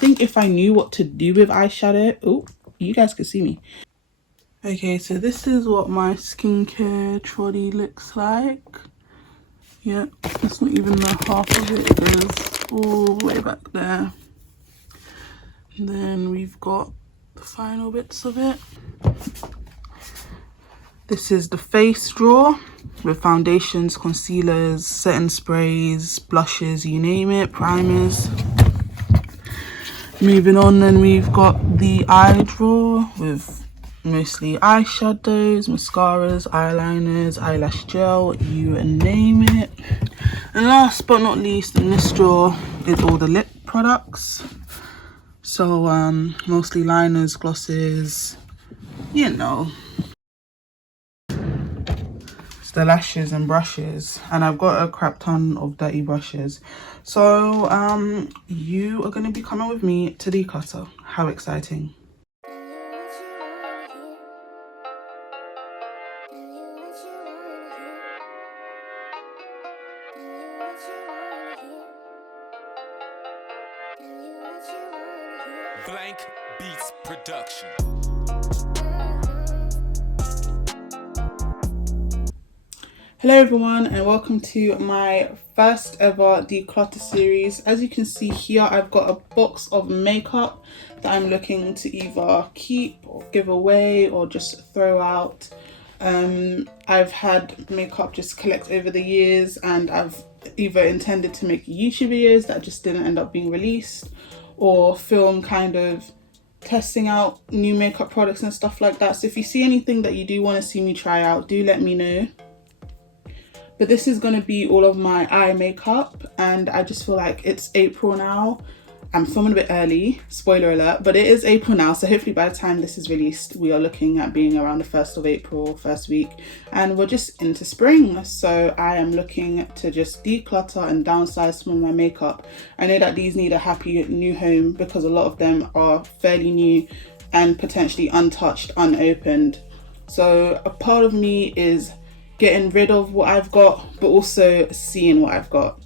think if I knew what to do with eyeshadow, oh, you guys can see me. Okay, so this is what my skincare trolley looks like. Yeah, that's not even the half of it. It goes all the way back there. And then we've got the final bits of it. This is the face drawer with foundations, concealers, setting sprays, blushes, you name it, primers. Moving on, then we've got the eye drawer with mostly eyeshadows, mascaras, eyeliners, eyelash gel, you name it. And last but not least, in this drawer is all the lip products. So mostly liners, glosses, you know. It's the lashes and brushes, and I've got a crap ton of dirty brushes. So you are going to be coming with me to declutter. How exciting. Blank Beats Production. Hello everyone, and welcome to my first ever declutter series. As you can see here, I've got a box of makeup that I'm looking to either keep or give away or just throw out. I've had makeup just collect over the years, and I've either intended to make YouTube videos that just didn't end up being released, or film kind of testing out new makeup products and stuff like that. So if you see anything that you do want to see me try out, do let me know. But this is going to be all of my eye makeup, and I just feel like it's April now. I'm filming a bit early, spoiler alert, but it is April now, so hopefully by the time this is released, we are looking at being around the 1st of April, first week, and we're just into spring. So I am looking to just declutter and downsize some of my makeup. I know that these need a happy new home because a lot of them are fairly new and potentially untouched, unopened. So a part of me is getting rid of what I've got, but also seeing what I've got.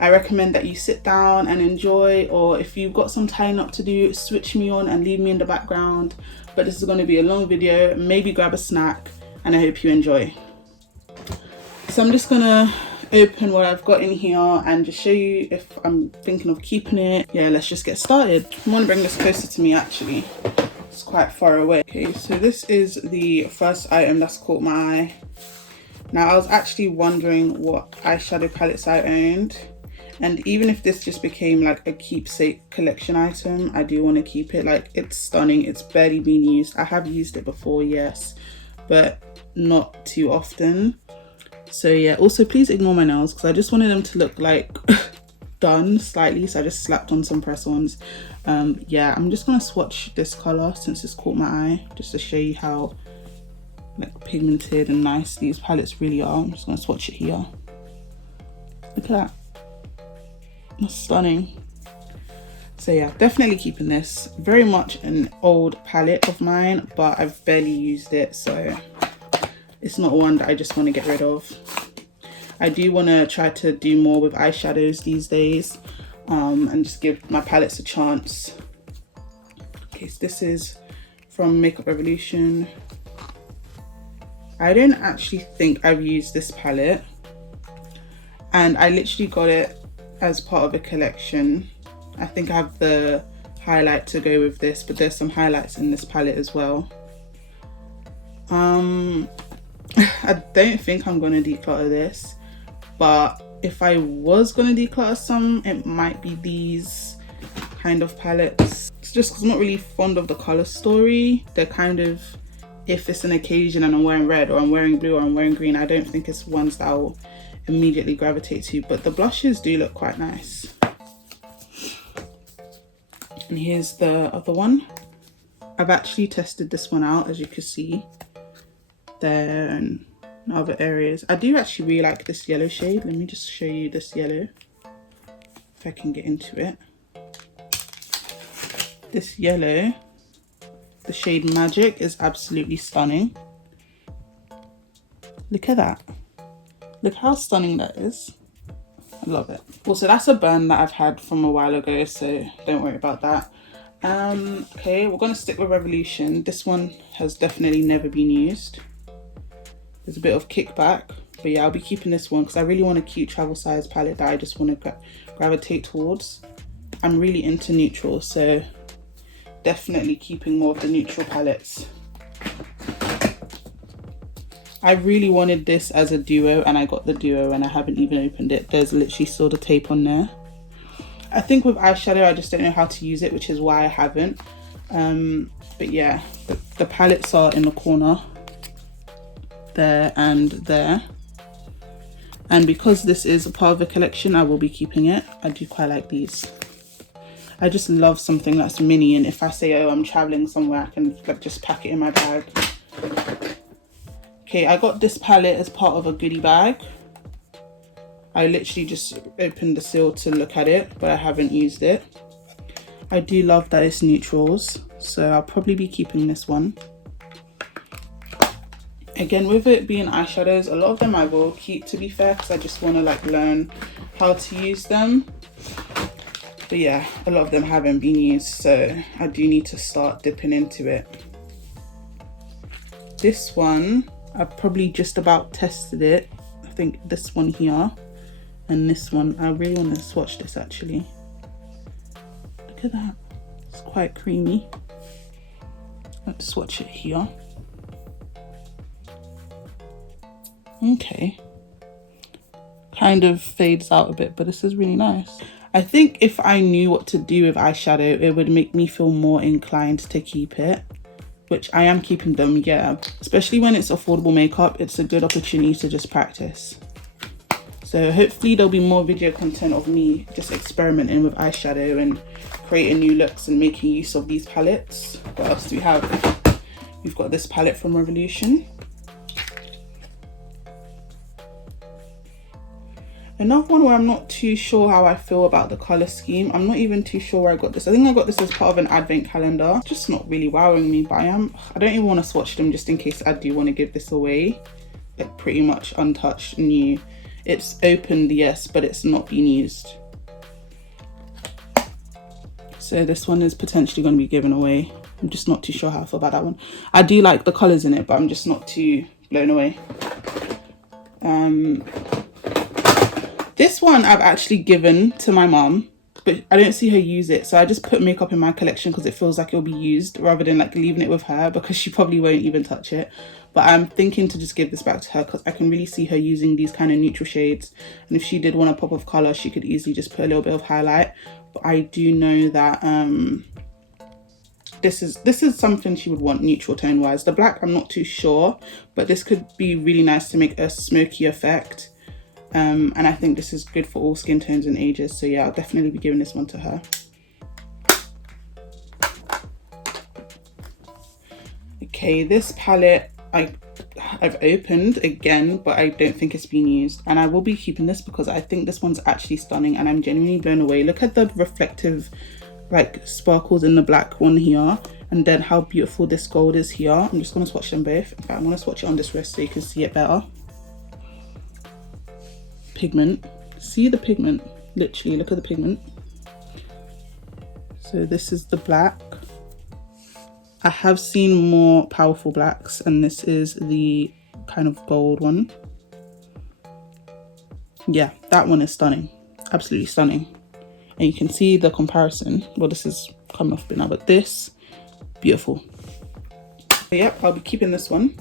I recommend that you sit down and enjoy, or if you've got some tying up to do, switch me on and leave me in the background. But this is going to be a long video, maybe grab a snack, and I hope you enjoy. So I'm just gonna open what I've got in here and just show you if I'm thinking of keeping it. Yeah, let's just get started. I want to bring this closer to me actually. It's quite far away. Okay, so this is the first item that's caught my eye. Now, I was actually wondering what eyeshadow palettes I owned, and even if this just became like a keepsake collection item, I do want to keep it. Like, it's stunning, it's barely been used. I have used it before, yes, but not too often. So yeah, also please ignore my nails because I just wanted them to look like done slightly, so I just slapped on some press-ons. Yeah, I'm just gonna swatch this color since it's caught my eye, just to show you how like pigmented and nice these palettes really are. I'm just gonna swatch it here. Look at that, that's stunning. So yeah, definitely keeping this. Very much an old palette of mine, but I've barely used it, so it's not one that I just want to get rid of. I do want to try to do more with eyeshadows these days, and just give my palettes a chance. Okay, so this is from Makeup Revolution. I don't actually think I've used this palette, and I literally got it as part of a collection. I think I have the highlight to go with this, but there's some highlights in this palette as well. I don't think I'm going to declutter this, but if I was going to declutter some, it might be these kind of palettes. It's just because I'm not really fond of the color story. They're kind of, if it's an occasion and I'm wearing red or I'm wearing blue or I'm wearing green, I don't think it's ones that I'll immediately gravitate to, but the blushes do look quite nice. And here's the other one. I've actually tested this one out, as you can see there, and other areas. I do actually really like this yellow shade. Let me just show you this yellow, if I can get into it. This yellow, the shade Magic, is absolutely stunning. Look at that. Look how stunning that is. I love it. Also, that's a burn that I've had from a while ago, so don't worry about that. Okay, we're gonna stick with Revolution. This one has definitely never been used. There's a bit of kickback, but yeah, I'll be keeping this one because I really want a cute travel size palette that I just want to gravitate towards. I'm really into neutrals, so definitely keeping more of the neutral palettes. I really wanted this as a duo, and I got the duo and I haven't even opened it. There's literally still the tape on there. I think with eyeshadow, I just don't know how to use it, which is why I haven't. But yeah, the palettes are in the corner, there and there. And because this is a part of the collection, I will be keeping it. I do quite like these. I just love something that's mini, and if I say, oh, I'm traveling somewhere, I can like just pack it in my bag. Okay, I got this palette as part of a goodie bag. I literally just opened the seal to look at it, but I haven't used it. I do love that it's neutrals, so I'll probably be keeping this one. Again, with it being eyeshadows, a lot of them I will keep, to be fair, because I just want to like learn how to use them. But yeah, a lot of them haven't been used, so I do need to start dipping into it. This one, I've probably just about tested it. I think this one here and this one. I really want to swatch this actually. Look at that. It's quite creamy. Let's swatch it here. Okay. Kind of fades out a bit, but this is really nice. I think if I knew what to do with eyeshadow, it would make me feel more inclined to keep it, which I am keeping them, yeah. Especially when it's affordable makeup, it's a good opportunity to just practice. So hopefully there'll be more video content of me just experimenting with eyeshadow and creating new looks and making use of these palettes. What else do we have? We've got this palette from Revolution. Another one where I'm not too sure how I feel about the color scheme. I'm not even too sure where I got this. I think I got this as part of an advent calendar. Just not really wowing me, but I don't even want to swatch them just in case I do want to give this away. Like pretty much untouched, new. It's opened, yes, but it's not been used. So this one is potentially going to be given away. I'm just not too sure how I feel about that one. I do like the colors in it, but I'm just not too blown away. This one I've actually given to my mom, but I don't see her use it. So I just put makeup in my collection because it feels like it'll be used rather than like leaving it with her because she probably won't even touch it. But I'm thinking to just give this back to her because I can really see her using these kind of neutral shades. And if she did want a pop of color, she could easily just put a little bit of highlight. But I do know that this is something she would want neutral tone wise. The black, I'm not too sure, but this could be really nice to make a smoky effect. And I think this is good for all skin tones and ages. So yeah, I'll definitely be giving this one to her. Okay, this palette I've opened again, but I don't think it's been used. And I will be keeping this because I think this one's actually stunning and I'm genuinely blown away. Look at the reflective like sparkles in the black one here. And then how beautiful this gold is here. I'm just going to swatch them both. In fact, I'm going to swatch it on this wrist so you can see it better. Pigment, see the pigment, literally look at the pigment. So this is the black. I have seen more powerful blacks and this is the kind of gold one. Yeah, that one is stunning, absolutely stunning. And you can see the comparison. Well, this is coming off a bit now, but this, beautiful. But yep, I'll be keeping this one.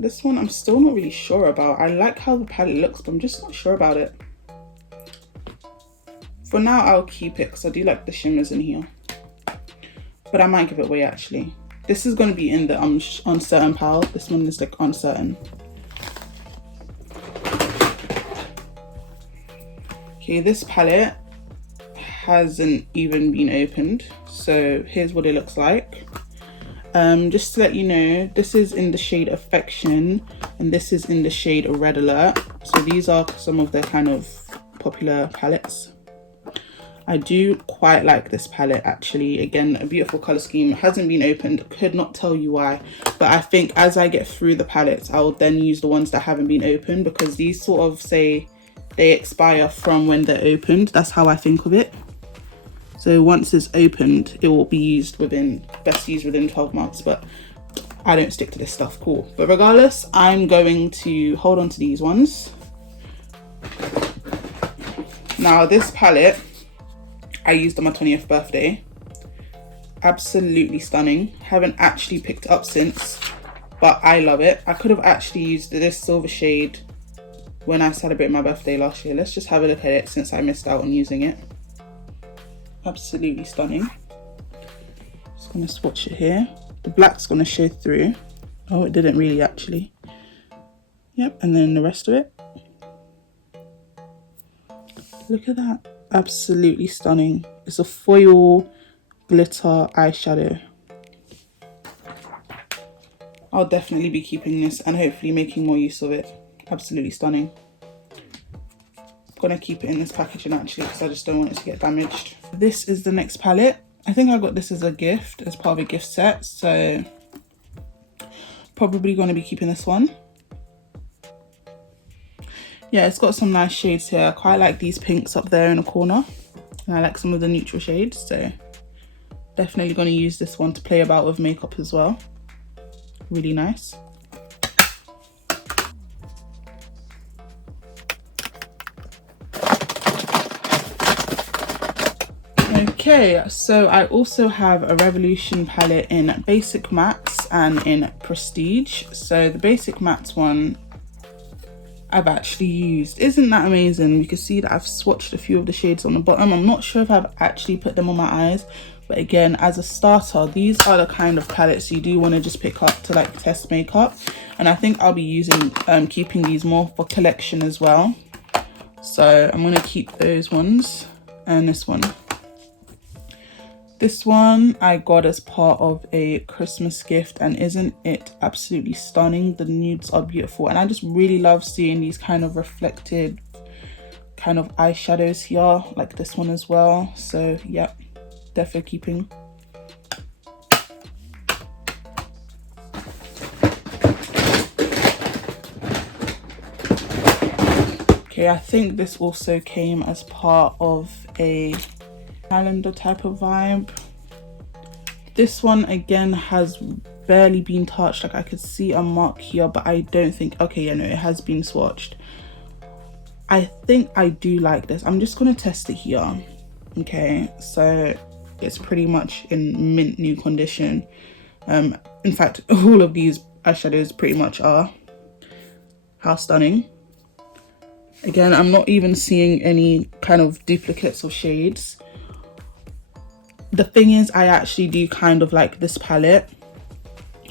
This one I'm still not really sure about. I like how the palette looks, but I'm just not sure about it. For now, I'll keep it because I do like the shimmers in here. But I might give it away actually. This is going to be in the uncertain pile. This one is like uncertain. Okay, this palette hasn't even been opened. So here's what it looks like. Just to let you know, this is in the shade Affection and this is in the shade Red Alert. So these are some of the kind of popular palettes. I do quite like this palette actually. Again, a beautiful color scheme. It hasn't been opened, could not tell you why, but I think as I get through the palettes, I'll then use the ones that haven't been opened because these sort of say they expire from when they're opened. That's how I think of it. So once it's opened, it will be used within, best used within 12 months, but I don't stick to this stuff, cool. But regardless, I'm going to hold on to these ones. Now this palette, I used on my 20th birthday. Absolutely stunning. Haven't actually picked it up since, but I love it. I could have actually used this silver shade when I celebrated my birthday last year. Let's just have a look at it since I missed out on using it. Absolutely stunning. Just gonna swatch it here. The black's gonna show through. Oh, it didn't really actually. Yep, and then the rest of it. Look at that. Absolutely stunning. It's a foil glitter eyeshadow. I'll definitely be keeping this and hopefully making more use of it. Absolutely stunning. I'm gonna keep it in this packaging actually because I just don't want it to get damaged. This is the next palette. I think I got this as a gift, as part of a gift set, so probably gonna be keeping this one. Yeah, it's got some nice shades here. I quite like these pinks up there in the corner, and I like some of the neutral shades, so definitely gonna use this one to play about with makeup as well. Really nice. Okay, so I also have a Revolution palette in Basic Mattes and in Prestige. So the Basic Mattes one I've actually used. Isn't that amazing? You can see that I've swatched a few of the shades on the bottom. I'm not sure if I've actually put them on my eyes, but again, as a starter, these are the kind of palettes you do want to just pick up to like test makeup. And I think I'll be using, keeping these more for collection as well. So I'm gonna keep those ones and this one. This one I got as part of a Christmas gift, and isn't it absolutely stunning? The nudes are beautiful, and I just really love seeing these kind of reflected kind of eyeshadows here, like this one as well. So yeah, definitely keeping. Okay, I think this also came as part of a calendar type of vibe. This one again has barely been touched. Like I could see a mark here, but I don't think, okay, yeah, no, it has been swatched. I think I do like this. I'm just gonna test it here. Okay, so it's pretty much in mint new condition. In fact, all of these eyeshadows pretty much are. How stunning. Again, I'm not even seeing any kind of duplicates of shades. The thing is, I actually do kind of like this palette.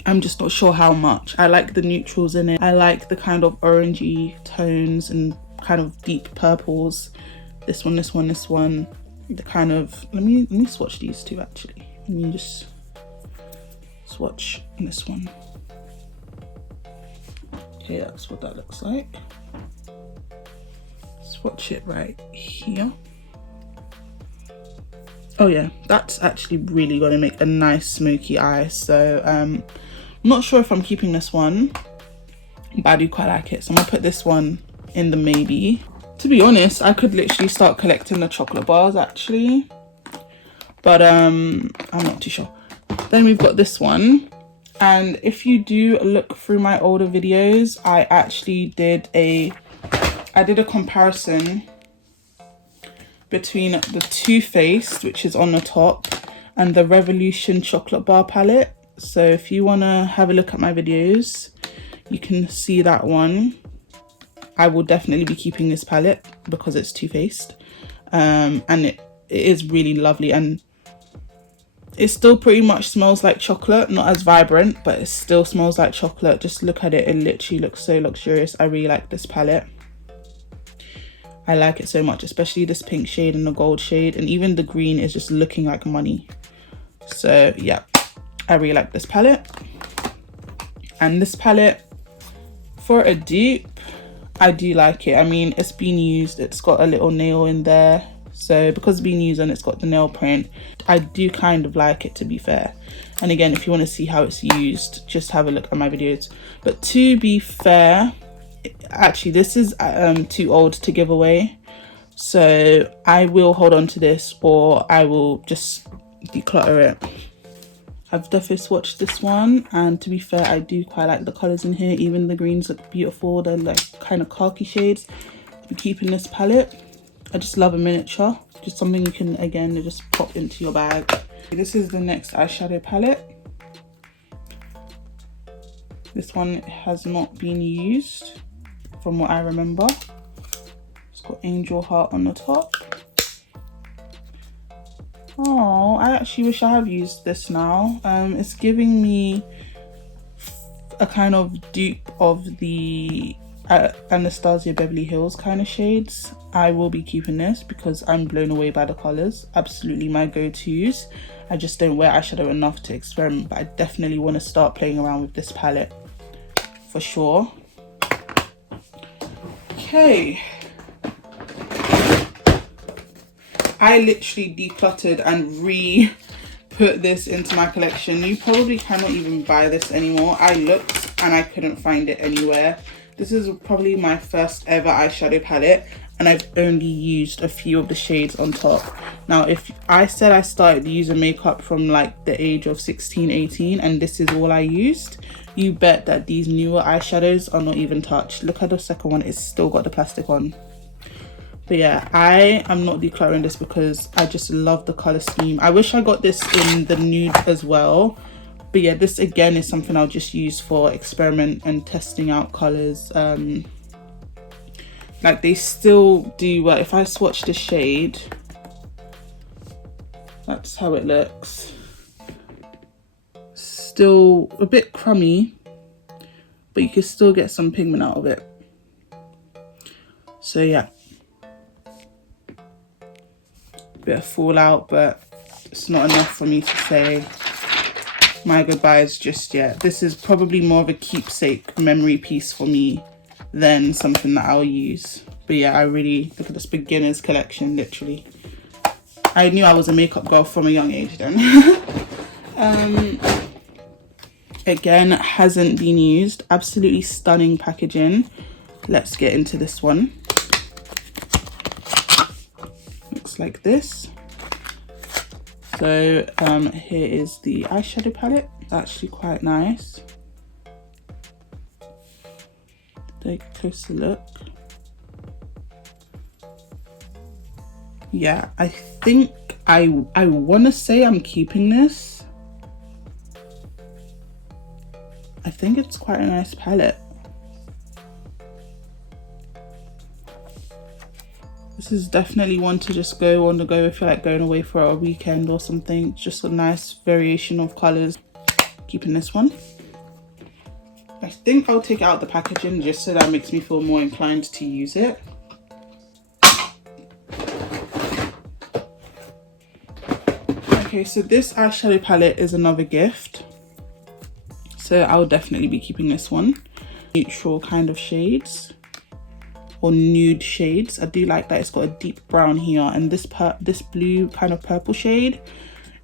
I'm just not sure how much. I like the neutrals in it. I like the kind of orangey tones and kind of deep purples. This one, this one, this one. The kind of, let me swatch these two actually. Let me just swatch this one. Okay, that's what that looks like. Swatch it right here. Oh yeah, that's actually really gonna make a nice smoky eye. So I'm not sure if I'm keeping this one, but I do quite like it. So I'm gonna put this one in the maybe. To be honest, I could literally start collecting the chocolate bars actually, but I'm not too sure. Then we've got this one, and if you do look through my older videos, I actually did a comparison between the Too Faced, which is on the top, and the Revolution chocolate bar palette. So if you want to have a look at my videos, you can see that one. I will definitely be keeping this palette because it's Too Faced, and it is really lovely, and it still pretty much smells like chocolate. Not as vibrant, but it still smells like chocolate. Just look at it, it literally looks so luxurious. I really like this palette. I like it so much, especially this pink shade and the gold shade, and even the green is just looking like money. So yeah, I really like this palette. And this palette, for a dupe, I do like it. I mean, it's been used, it's got a little nail in there. So because it's been used and it's got the nail print, I do kind of like it, to be fair. And again, if you want to see how it's used, just have a look at my videos. But to be fair, actually this is too old to give away, So I will hold on to this, or I will just declutter it. I've definitely swatched this one, and to be fair, I do quite like the colors in here. Even the greens look beautiful. They're like kind of khaki shades. I'll be keeping this palette. I just love a miniature, just something you can, again, just pop into your bag. This is the next eyeshadow palette. This one has not been used from what I remember. It's got angel heart on the top. Oh, I actually wish I have used this now. It's giving me a kind of dupe of the Anastasia Beverly Hills kind of shades. I will be keeping this because I'm blown away by the colors. Absolutely my go-tos. I just don't wear eyeshadow enough to experiment, but I definitely want to start playing around with this palette for sure. Okay, I literally decluttered and re-put this into my collection. You probably cannot even buy this anymore. I looked and I couldn't find it anywhere. This is probably my first ever eyeshadow palette, and I've only used a few of the shades on top. Now, if I said I started using makeup from like the age of 16, 18, and this is all I used, you bet that these newer eyeshadows are not even touched. Look at the second one, it's still got the plastic on. But yeah, I am not decluttering this because I just love the color scheme. I wish I got this in the nude as well. But yeah, this again is something I'll just use for experiment and testing out colors. Like they still do well. If I swatch the shade, that's how it looks. Still a bit crummy, but you can still get some pigment out of it. So yeah, bit of fallout, but it's not enough for me to say my goodbyes just yet. This is probably more of a keepsake memory piece for me than something that I'll use. But yeah, I really look at this beginner's collection. Literally, I knew I was a makeup girl from a young age then. Again, hasn't been used. Absolutely stunning packaging. Let's get into this one. Looks like this. So here is the eyeshadow palette. It's actually quite nice. Take a closer look. Yeah, I think I want to say I'm keeping this. I think it's quite a nice palette. This is definitely one to just go on the go if you're like going away for a weekend or something. Just a nice variation of colors. Keeping this one. I think I'll take out the packaging just so that makes me feel more inclined to use it. Okay, so this eyeshadow palette is another gift. So I'll definitely be keeping this one. Neutral kind of shades, or nude shades. I do like that it's got a deep brown here, and this blue kind of purple shade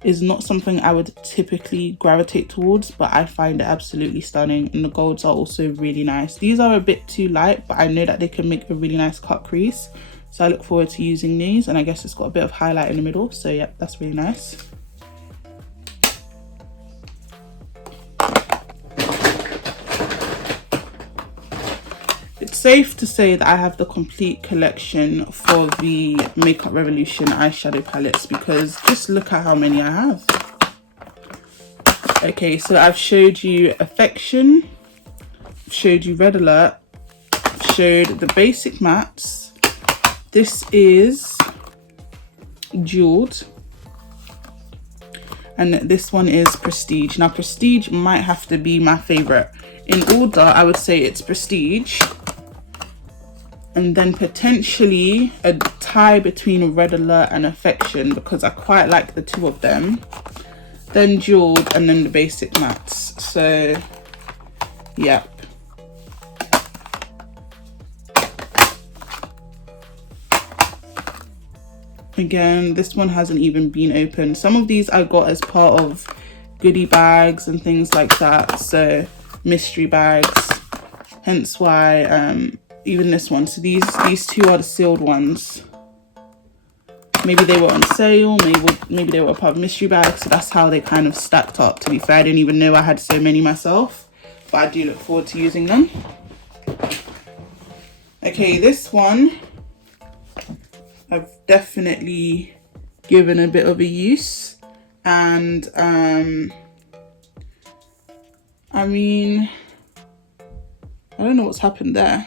is not something I would typically gravitate towards, but I find it absolutely stunning, and the golds are also really nice. These are a bit too light, but I know that they can make a really nice cut crease, so I look forward to using these. And I guess it's got a bit of highlight in the middle, so yeah, that's really nice. It's safe to say that I have the complete collection for the Makeup Revolution eyeshadow palettes, because just look at how many I have. Okay, so I've showed you Affection, showed you Red Alert, showed the basic mattes. This is Jeweled, and this one is Prestige. Now Prestige might have to be my favorite. In order, I would say it's Prestige, and then potentially a tie between Red Alert and Affection, because I quite like the two of them. Then Jeweled, and then the basic mattes. So yeah. Again, this one hasn't even been opened. Some of these I got as part of goodie bags and things like that, so mystery bags, hence why even this one. So these two are the sealed ones. maybe they were on sale, maybe they were a part of mystery bag, so that's how they kind of stacked up. To be fair, I didn't even know I had so many myself, but I do look forward to using them. Okay, this one I've definitely given a bit of a use, and I mean, I don't know what's happened there.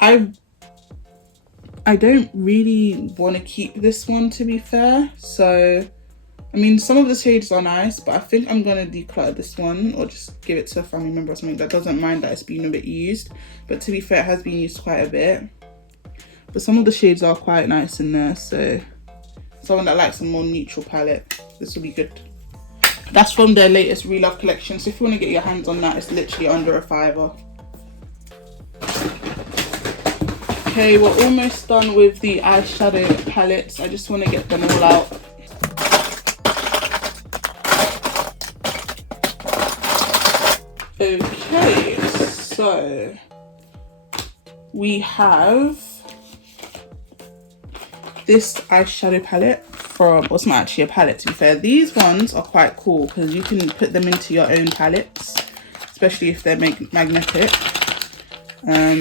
I don't really want to keep this one, to be fair. So, I mean, some of the shades are nice, but I think I'm going to declutter this one or just give it to a family member or something that doesn't mind that it's been a bit used. But to be fair, it has been used quite a bit. But some of the shades are quite nice in there. So, someone that likes a more neutral palette, this will be good. That's from their latest Relove collection. So if you want to get your hands on that, it's literally under a £5. Okay, we're almost done with the eyeshadow palettes. I just want to get them all out. Okay, so we have this eyeshadow palette from, well, it's not actually a palette, to be fair. These ones are quite cool because you can put them into your own palettes, especially if they're magnetic.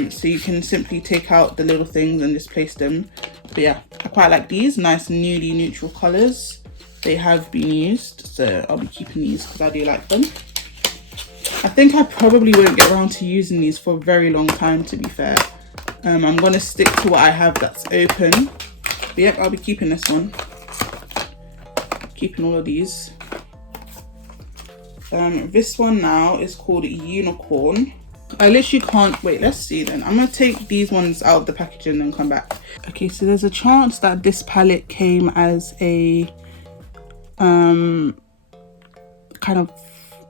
So you can simply take out the little things and just place them. But yeah, I quite like these nice nudie neutral colors. They have been used, so I'll be keeping these because I do like them. I think I probably won't get around to using these for a very long time, to be fair. I'm going to stick to what I have that's open. But yep, I'll be keeping this one. Keeping all of these. This one now is called Unicorn. I literally can't wait. Let's see then. I'm going to take these ones out of the packaging and come back. Okay, so there's a chance that this palette came as a kind of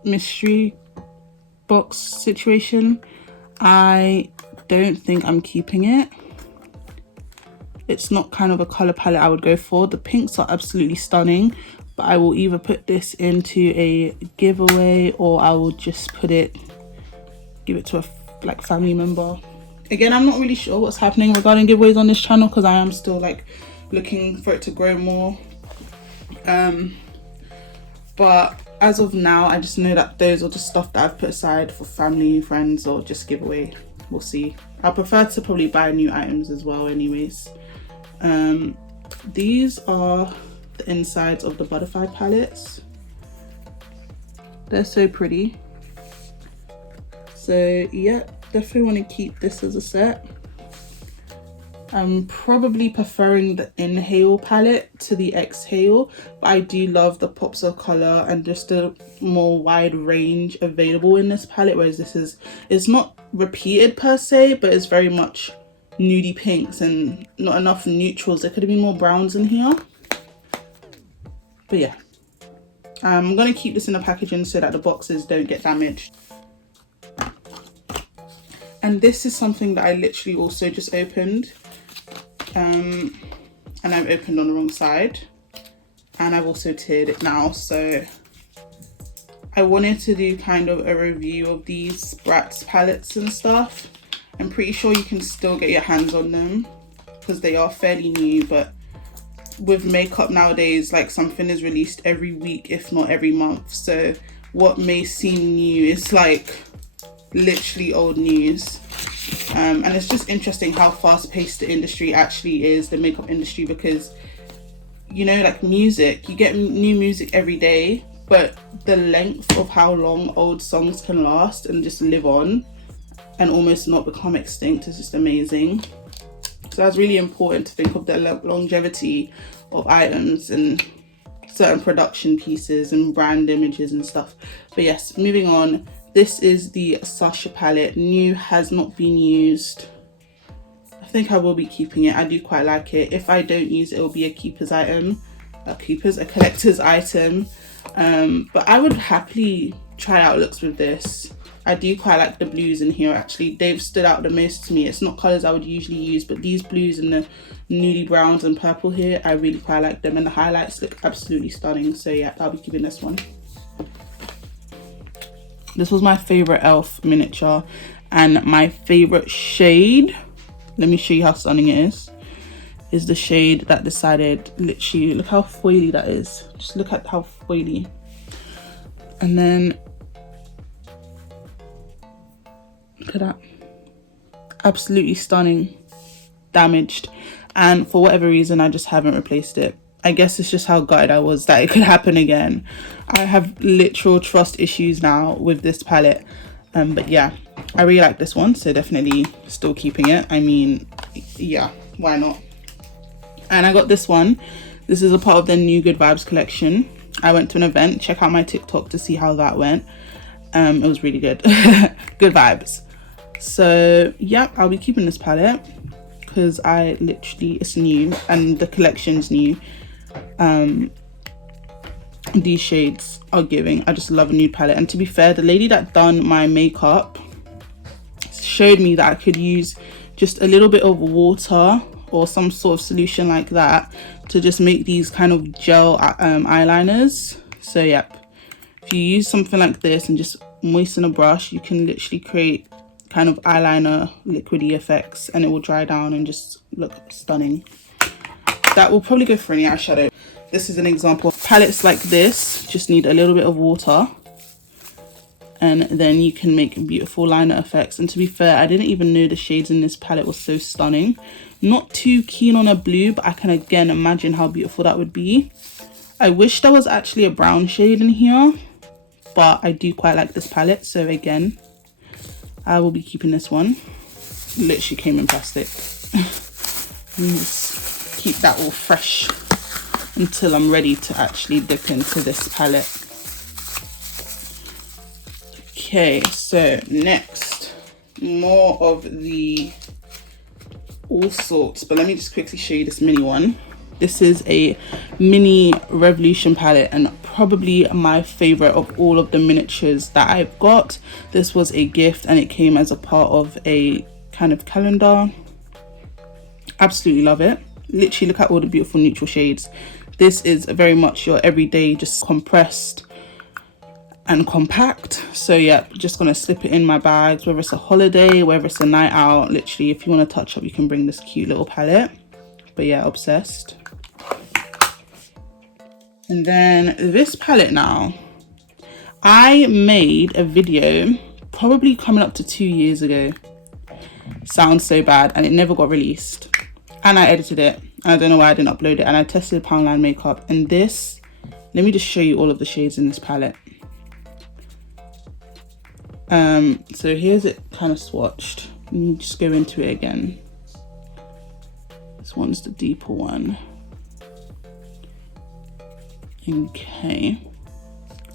mystery box situation. I don't think I'm keeping it. It's not kind of a color palette I would go for. The pinks are absolutely stunning, but I will either put this into a giveaway or I will just give it to a family member. Again, I'm not really sure what's happening regarding giveaways on this channel because I am still looking for it to grow more. But as of now, I just know that those are just stuff that I've put aside for family, friends, or just giveaway. We'll see. I prefer to probably buy new items as well anyways. These are the insides of the butterfly palettes. They're so pretty. So yeah, definitely want to keep this as a set. I'm probably preferring the Inhale palette to the Exhale, but I do love the pops of color and just a more wide range available in this palette, whereas it's not repeated per se, but it's very much nudie pinks and not enough neutrals. There could have been more browns in here. But yeah, I'm going to keep this in the packaging so that the boxes don't get damaged. And this is something that I literally also just opened. And I've opened on the wrong side. And I've also tiered it now. So I wanted to do kind of a review of these Bratz palettes and stuff. I'm pretty sure you can still get your hands on them because they are fairly new. But with makeup nowadays, something is released every week, if not every month. So what may seem new is literally old news. And it's just interesting how fast-paced the industry actually is, the makeup industry, because music, you get new music every day, but the length of how long old songs can last and just live on and almost not become extinct is just amazing. So that's really important to think of the longevity of items and certain production pieces and brand images and stuff. But yes, moving on. This is the Sasha palette. New, has not been used. I think I will be keeping it. I do quite like it. If I don't use it, it'll be a keeper's item. A collector's item. But I would happily try out looks with this. I do quite like the blues in here actually. They've stood out the most to me. It's not colours I would usually use, but these blues and the nudie browns and purple here, I really quite like them. And the highlights look absolutely stunning. So yeah, I'll be keeping this one. This was my favorite elf miniature and my favorite shade. Let me show you how stunning it is. is the shade that decided. Literally, look how foily that is. Just look at how foily. And then look at that, absolutely stunning. Damaged, and for whatever reason I just haven't replaced it. I guess it's just how gutted I was that it could happen again. I have literal trust issues now with this palette, but yeah, I really like this one, so definitely still keeping it. I mean, yeah, why not? And I got this one. This is a part of the new Good Vibes collection. I went to an event. Check out my TikTok to see how that went. It was really good. Good vibes. So yeah, I'll be keeping this palette because I literally, it's new and the collection's new. These shades are giving. I just love a nude palette. And to be fair, the lady that done my makeup showed me that I could use just a little bit of water or some sort of solution like that to just make these kind of gel eyeliners. So yep, if you use something like this and just moisten a brush, you can literally create kind of eyeliner liquidy effects, and it will dry down and just look stunning. That will probably go for any eyeshadow. This is an example of palettes like this. Just need a little bit of water and then you can make beautiful liner effects. And to be fair, I didn't even know the shades in this palette was so stunning. Not too keen on a blue, but I can again imagine how beautiful that would be. I wish there was actually a brown shade in here, but I do quite like this palette, so again I will be keeping this one. Literally came in plastic. Just keep that all fresh until I'm ready to actually dip into this palette. Okay, so next, more of the all sorts, but let me just quickly show you this mini one. This is a mini Revolution palette and probably my favorite of all of the miniatures that I've got. This was a gift and it came as a part of a kind of calendar. Absolutely love it. Literally look at all the beautiful neutral shades. This is very much your everyday, just compressed and compact. So yeah, just gonna slip it in my bags, whether it's a holiday, whether it's a night out. Literally, if you want to touch up, you can bring this cute little palette. But yeah, obsessed. And then this palette now, I made a video probably coming up to 2 years ago. Sounds so bad, and it never got released. And I edited it. I don't know why I didn't upload it. And I tested Poundland makeup. And this, let me just show you all of the shades in this palette. So here's it kind of swatched. Let me just go into it again. This one's the deeper one. Okay,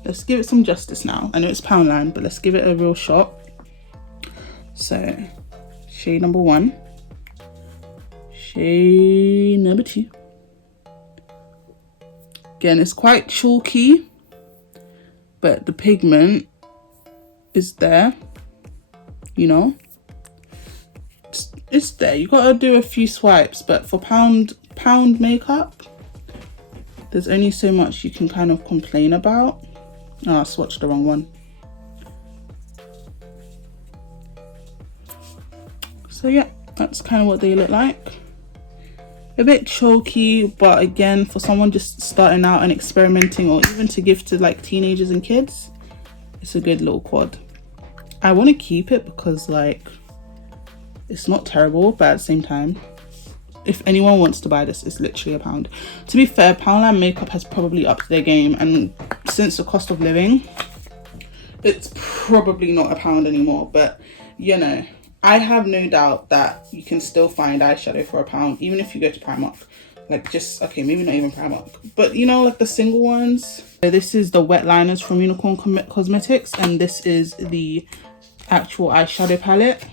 let's give it some justice now. I know it's Poundland, but let's give it a real shot. So shade number 1, shade number 2. Again, it's quite chalky, but the pigment is there, you know, it's there. You gotta do a few swipes, but for pound makeup, there's only so much you can kind of complain about. Oh, I swatched the wrong one. So yeah, that's kind of what they look like. A bit chalky, but again, for someone just starting out and experimenting, or even to give to like teenagers and kids, it's a good little quad. I want to keep it because like it's not terrible, but at the same time, if anyone wants to buy this, it's literally £1. To be fair, Poundland makeup has probably upped their game, and since the cost of living, it's probably not £1 anymore. But you know, I have no doubt that you can still find eyeshadow for £1, even if you go to Primark. Like just, okay, maybe not even Primark, but you know, like the single ones. So this is the wet liners from Unicorn Cosmetics, and this is the actual eyeshadow palette.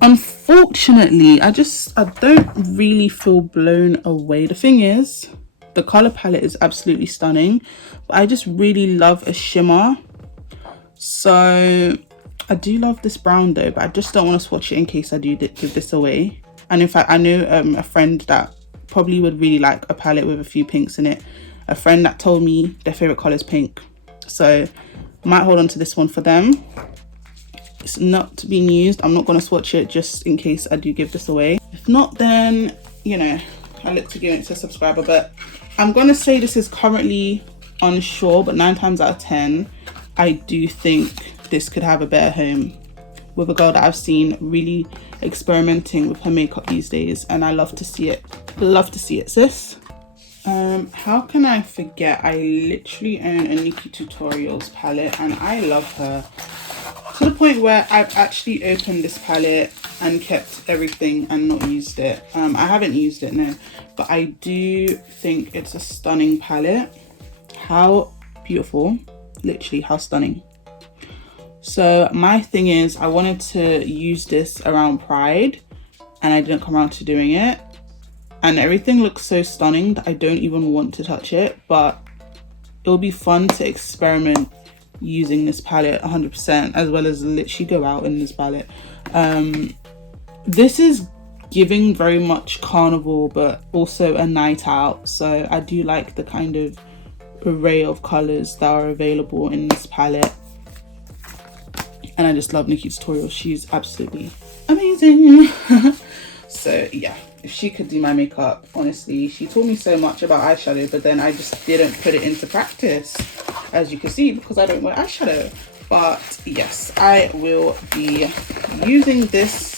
Unfortunately, I don't really feel blown away. The thing is, the color palette is absolutely stunning, but I just really love a shimmer. So I do love this brown though, but I just don't want to swatch it in case I do give this away. And in fact, I know a friend that probably would really like a palette with a few pinks in it. A friend that told me their favorite color is pink. So Might hold on to this one for them. It's not being used. I'm not going to swatch it just in case I do give this away. If not, then, you know, I look to give it to a subscriber. But I'm going to say this is currently unsure, but 9 times out of 10, I do think this could have a better home with a girl that I've seen really experimenting with her makeup these days, and I love to see it. Love to see it, sis. How can I forget? I literally own a Nikki Tutorials palette and I love her to the point where I've actually opened this palette and kept everything and not used it. I haven't used it, no, but I do think it's a stunning palette. How beautiful, literally how stunning. So my thing is, I wanted to use this around Pride and I didn't come around to doing it. And everything looks so stunning that I don't even want to touch it, but it'll be fun to experiment using this palette 100%, as well as literally go out in this palette. This is giving very much carnival, but also a night out. So I do like the kind of array of colors that are available in this palette. And I just love Nikki Tutorials. She's absolutely amazing. So yeah, if she could do my makeup, honestly, she taught me so much about eyeshadow, but then I just didn't put it into practice, as you can see, because I don't wear eyeshadow. But yes, I will be using this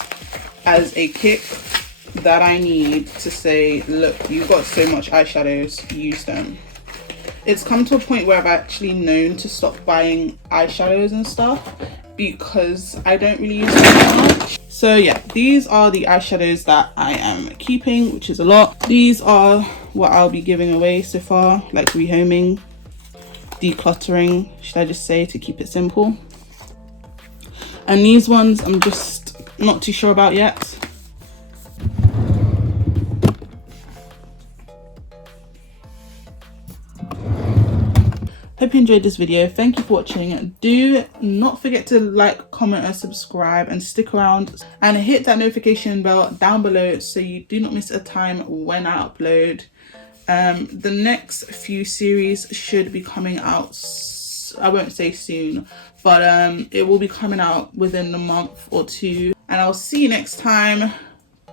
as a kick that I need to say, look, you've got so much eyeshadows, use them. It's come to a point where I've actually known to stop buying eyeshadows and stuff because I don't really use them that much. So yeah, these are the eyeshadows that I am keeping, which is a lot. These are what I'll be giving away so far, like rehoming, decluttering, should I just say, to keep it simple. And these ones I'm just not too sure about yet. Hope you enjoyed this video. Thank you for watching. Do not forget to like, comment and subscribe, and stick around and hit that notification bell down below so you do not miss a time when I upload. The next few series should be coming out, I won't say soon, but it will be coming out within a month or two, and I'll see you next time.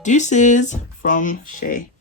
Deuces from Shay.